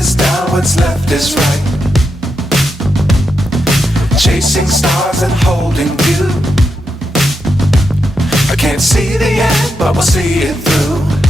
is down, what's left is right. Chasing stars and holding you. I can't see the end, but we'll see it through.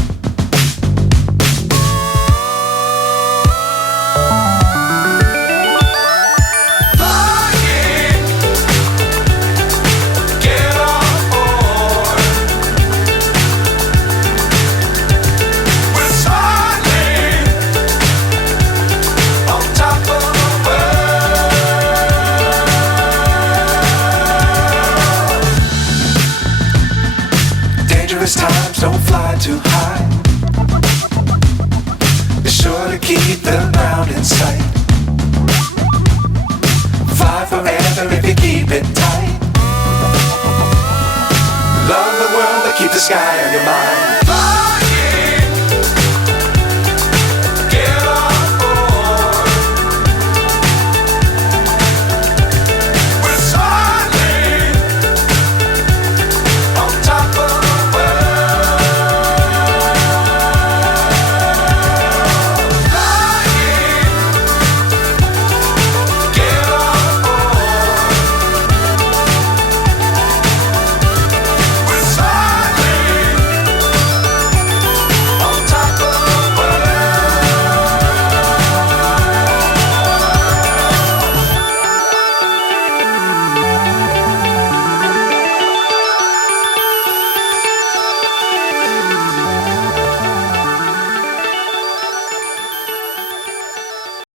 Dangerous times, don't fly too high. Be sure to keep the ground in sight. Fly forever if you keep it tight. Love the world, but keep the sky on your mind.